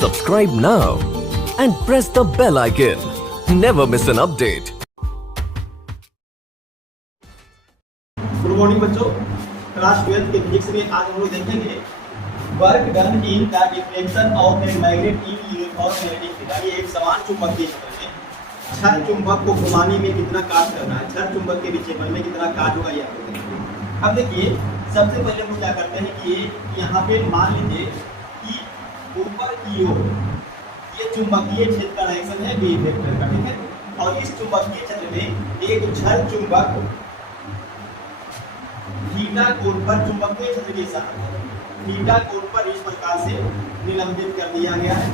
Subscribe now and press the bell icon. Never miss an update. Good morning बच्चों, class 12 के physics में आज हम लोग देखेंगे work done in the deflection of a magnet in uniform magnetic field. ये एक समान चुंबकीय क्षेत्र में छड़ चुंबक को घुमाने में कितना कार्य करना है, छड़ चुंबक के विक्षेपण में कितना कार्य होगा, ये आपको देखेंगे। अब देखिए, सबसे पहले हम क्या करते हैं कि यहाँ पे मान लीजिए कि ऊपर की ओर ये चुंबकीय क्षेत्र का डायरेक्शन है बी वेक्टर का, ठीक है। और इस चुंबकीय क्षेत्र में एक छड़ चुंबक थीटा कोण पर चुंबकीय क्षेत्र के साथ थीटा कोण पर इस प्रकार से निलंबित कर दिया गया है।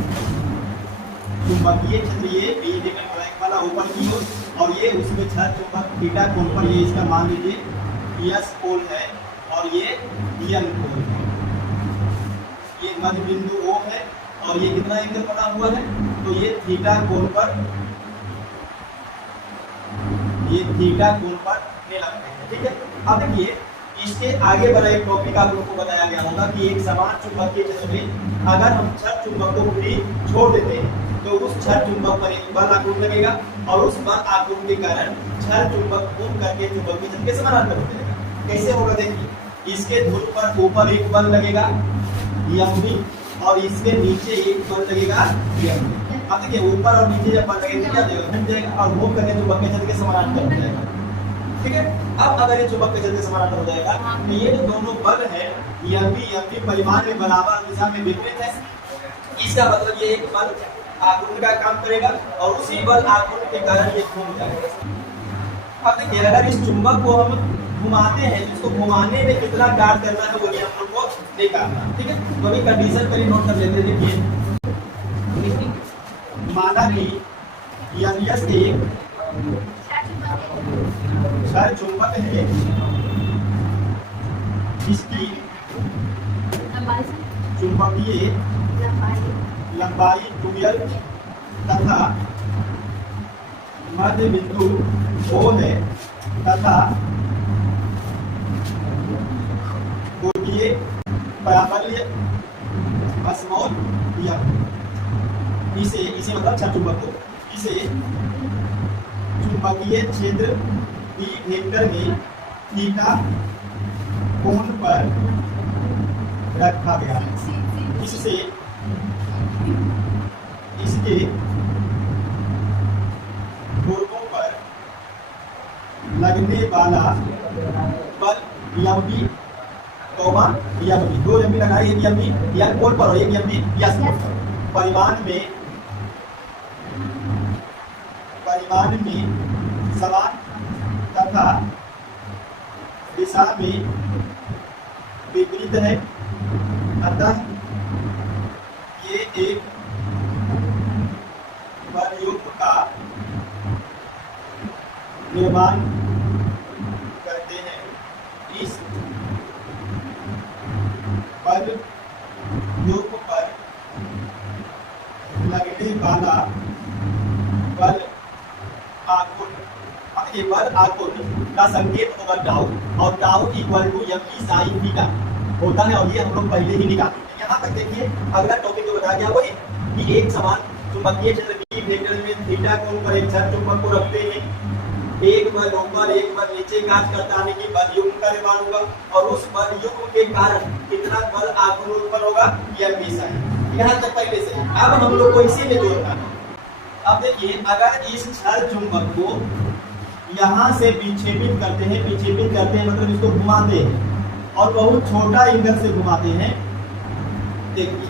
चुंबकीय क्षेत्र ये बी वेक्टर ब्लैक वाला ऊपर की ओर, और ये उसमें छड़ चुंबक थीटा कोण पर, ये इसका मान लीजिए यस कोण है और ये यन कोण है। ये मध्य बिंदु O है और ये कितना एंगल बना हुआ है, तो ये थीटा कोण पर, ये थीटा कोण पर निलंबित है, ठीक है। अब देखिए, इसके आगे बढ़ा एक टॉपिक आप लोगों को बताया गया होगा कि एक समान चुंबकीय क्षेत्र में अगर हम छड़ चुंबक को फ्री छोड़ देते हैं तो उस छड़ चुंबक पर एक बल आघूर्ण लगेगा और उस बल आघूर्ण के कारण छड़ चुंबक घूम करके चुंबकीय क्षेत्र के समानांतर होने लगेगा। कैसे होगा देखिए, इसके ध्रुव पर ऊपर एक बल लगेगा Mb और इसके नीचे एक बल लगेगा Mb। अब देखिए, ऊपर और नीचे जब बल लगेगा क्या देगा, घूम जाएगा और घूम करके चुंबकीय क्षेत्र के समानांतर हो जाएगा, ठीक है। अब अगर ये चुंबकीय क्षेत्र के समानांतर हो जाएगा तो ये जो दोनों बल है Mb परिमाण में बराबर दिशा में विपरीत है। इसका मतलब ये एक बल आघूर्ण का काम करेगा और उसी बल आघूर्ण के कारण ये घूम जाएगा। अब देखिए, अगर इस चुंबक को हम घुमाते हैं, इसको घुमाने में कितना कार्य करना है वो भी हम लोग को निकालना, ठीक है। तो अभी कंडीशन पर नोट कर लेते हैं। देखिए, माना कि यस एक छड़ चुंबक है जिसकी चुंबकीय लंबाई 2l तथा मध्य बिंदु O है तथा कोणीय प्राबल्य स्मॉल m। इसे मतलब छड़ चुंबक को इसे चुंबकीय क्षेत्र बी वेक्टर में थीटा कोण पर रखा गया है। इससे इसके ध्रुवों पर लगने वाला बल Mb, दो Mb लगाए, एक Mb या कोण पर और एक Mb यस कोण पर। परिमाण में समान तथा दिशा में विपरीत है, अतः ये एक बलयुग्म का निर्माण करते हैं। इस बलयुग्म पर लगने वाला बल आघूर्ण, ये बल आघूर्ण का संकेत होगा टाउ, और tau equal to Mb sin theta होता है, और ये हम लोग पहले ही निकाल चुके हैं। यहाँ तक देखिए, अगला टॉपिक जो बताया गया वही कि एक समान चुंबकीय क्षेत्र बी वेक्टर में थीटा कोण पर एक छड़ चुंबक को रखते हैं, एक बल ऊपर एक बल नीचे कार्य करता है कि बल युग्म का निर्माण होगा, और उस बल युग्म के कारण कितना बल आघूर्ण उत्पन्न होगा Mb sin। यहाँ तक पहले से। अब हम लोग को इसी में जोड़ना है। अब देखिए, अगर इस छड़ चुंबक को यहाँ से विक्षेपित करते हैं मतलब इसको घुमाते हैं और बहुत छोटा एंगल से घुमाते हैं। देखिए,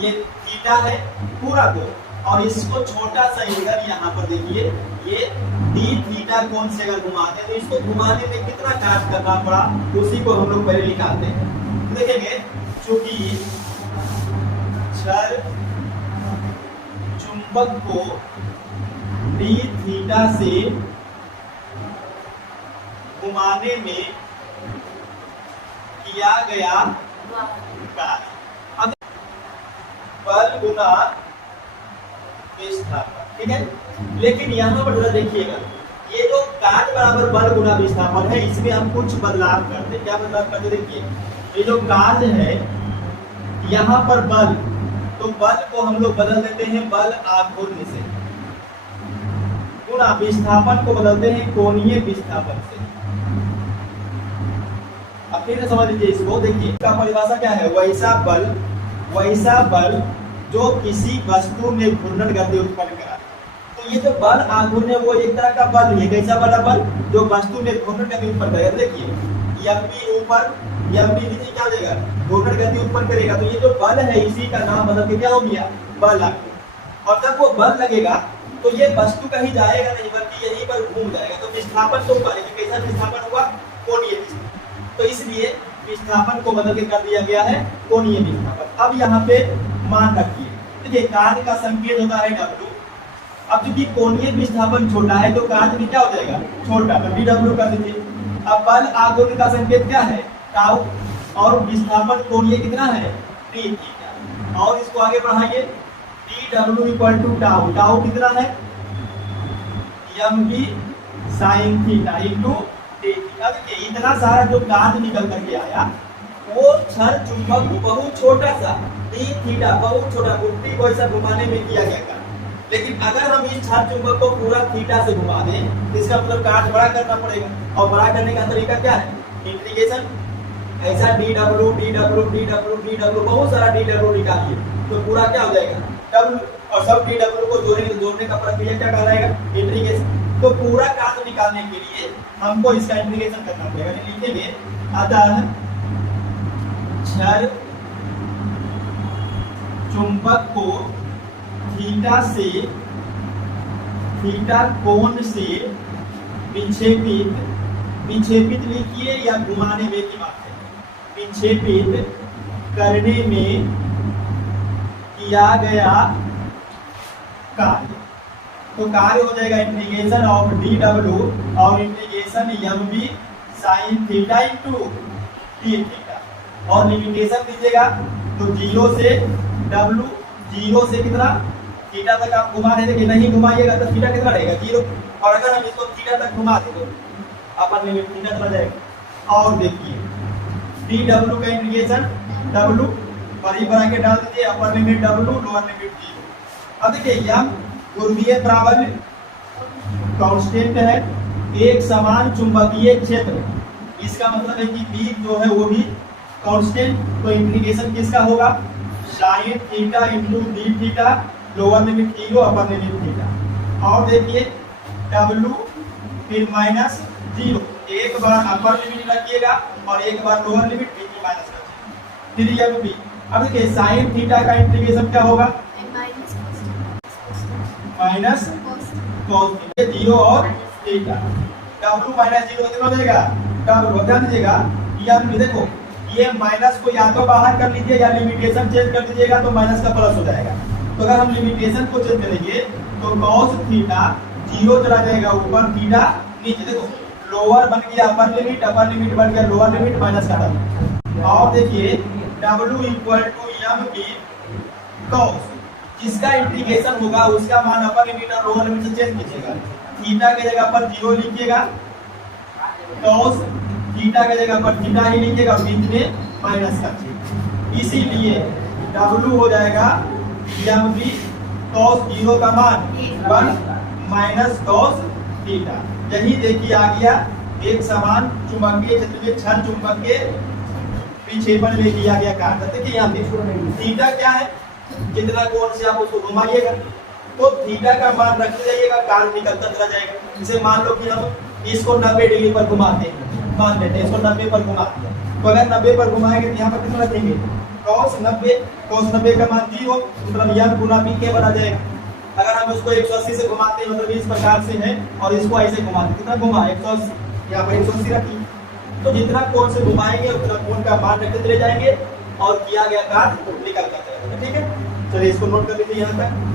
ये थीटा है पूरा को, और इसको छोटा सा एंगल यहाँ पर देखिए, ये डी थीटा कोण से अगर घुमाते हैं तो इसको घुमाने में कितना कार्य करना पड़ा, उसी को हम लोग पहले निकालते हैं। देखेंगे, चूंकि छड़ चुंबक को डी थीटा से घुमाने में किया गया कार्य, अब बल गुना विस्थापन, ठीक है। लेकिन यहाँ पर देखिएगा, ये जो कार्य बराबर बल गुना विस्थापन है, इसमें हम कुछ बदलाव करते हैं। क्या बदलाव करते, देखिए, ये जो कार्य है यहाँ पर बल, तो बल को हम लोग बदल देते हैं बल आघूर्ण से, गुणा विस्थापन को बदलते हैं कोणीय विस्थापन से। अब फिर से समझ लीजिए इसको, देखिए इसका परिभाषा क्या है, वैसा बल जो किसी वस्तु में घूर्णन गति उत्पन्न करा। तो ये जो बल आघूर्ण है वो एक तरह का बल है, कैसा वाला बल जो वस्तु में घूर्णन गति उत्पन्न करेगा। देखिए Mb ऊपर Mb नीचे क्या हो जाएगा, घूर्णन गति उत्पन्न करेगा। तो ये जो बल है इसी का नाम बदल के क्या हो गया, बल आघूर्ण। और जब वो बल लगेगा तो ये वस्तु कहीं जाएगा नहीं बल्कि यहीं पर घूम जाएगा। तो विस्थापन तो ऊपर है, कैसा विस्थापन हुआ, कोणीय विस्थापन। तो इसलिए विस्थापन को बदल के कर दिया गया है कोणीय विस्थापन। अब यहाँ पे मान रखिए, देखिए कार्य का संकेत होता है W। अब चूंकि कोणीय विस्थापन छोटा है तो कार्य भी क्या हो जाएगा, छोटा, तो dW कर दीजिए। अब बल आघूर्ण का संकेत क्या है, टाउ, और विस्थापन कोणीय कितना है, d थीटा। और इसको आगे बढ़ाइए, dW equal to tau, tau कितना है, Mb sin theta into d theta. देखिए इतना सारा जो कार्य निकल करके आया वो क्षण चुंबक बहुत छोटा सा d थीटा, बहुत छोटा, गुट्टी को ऐसा घुमाने में किया गया कार्य। लेकिन अगर हम इस क्षण चुंबक को पूरा थीटा से घुमा दें तो इसका मतलब कार्य बड़ा करना पड़ेगा, और बड़ा करने का तरीका क्या है, इंटीग्रेशन। ऐसा dW dW dW dW बहुत सारा dW निकालिए तो पूरा क्या हो जाएगा, W, और सब dW को जोड़ने का प्रक्रिया क्या कहलाएगा, इंटीग्रेशन। तो पूरा कार्य निकालने के लिए हमको इसका इंटीग्रेशन करना पड़ेगा। लिखेंगे अतः क्षण चुंबक को थीटा कोण से विक्षेपित लिखिए या घुमाने में की बात है, विक्षेपित करने में किया गया कार्य। तो कार्य हो जाएगा इंटीग्रेशन ऑफ dW और integration Mb sin theta into d theta, और लिमिटेशन दीजिएगा तो 0 से W, 0 से कितना थीटा तक आप घुमा रहे थे कि नहीं घुमाइएगा तो थीटा कितना रहेगा, 0। और अगर हम इसको थीटा तक घुमा देंगे अपन लिमिट थीटा चला जाएगा। और देखिए dW का इंटीग्रेशन W बड़ी बड़ा के डाल दीजिए, upper limit W, lower limit 0। अब देखिए M ध्रुवीय प्राबल्य कांस्टेंट है, एक समान चुंबकीय क्षेत्र, इसका मतलब है कि B जो है वो भी कांस्टेंट। तो इंटीग्रेशन किसका होगा, sin theta into d theta, lower limit 0, upper limit theta. और देखिए W फिर माइनस 0, एक बार अपर लिमिट रखिएगा और एक बार लोअर लिमिट बीच में माइनस रखिएगा। फिर Mb, अब देखिए sin थीटा का इंटीग्रेशन क्या होगा, माइनस cos थीटा, 0 और थीटा। W माइनस 0 कितना हो जाएगा, W ध्यान दीजिएगा। Mb देखो ये माइनस को या तो बाहर कर लीजिए या लिमिटेशन चेंज कर दीजिएगा तो माइनस का प्लस हो जाएगा। तो अगर हम लिमिटेशन को चेंज करेंगे तो cos थीटा 0 चला जाएगा ऊपर, थीटा नीचे। देखो लोअर बन गया अपर लिमिट बन गया लोअर लिमिट, माइनस का टर्म। और देखिए W equal to Mb cos, जिसका इंटीग्रेशन होगा उसका मान अपर लिमिट और लोअर लिमिट से चेंज कीजिएगा। थीटा की जगह पर 0 लिखिएगा, cos थीटा की जगह पर थीटा ही लिखिएगा, बीच में माइनस का चिन्ह। इसीलिए W हो जाएगा Mb cos 0 का मान 1 माइनस cos थीटा। यही देखिए आ गया एक समान चुंबकीय क्षेत्र में क्षण चुंबक के विक्षेपण में किया गया कार्य। देखिए यहाँ पे थीटा क्या है, जितना कोण से आप उसको घुमाइएगा तो थीटा का मान रखते जाइएगा, कार्य निकलता चला जाएगा। जैसे मान लो कि हम इसको 90 डिग्री पर घुमाते हैं, मान लेते हैं इसको 90 पर घुमा दिया, तो अगर 90 पर घुमाएंगे तो यहाँ पर कितना रखेंगे, cos 90 का मान 0, मतलब M गुना B के बना जाएगा। अगर हम उसको 180 से घुमाते हैं मतलब इस प्रकार से है, और इसको ऐसे घुमाते हैं, कितना घुमा 180, यहाँ पर 180 रखिए। तो जितना कोण से घुमाएंगे उतना कोण का मान रखते चले जाएंगे और किया गया कार्य निकलता जाएगा। ठीक है, चलिए इसको नोट कर लीजिए यहाँ तक।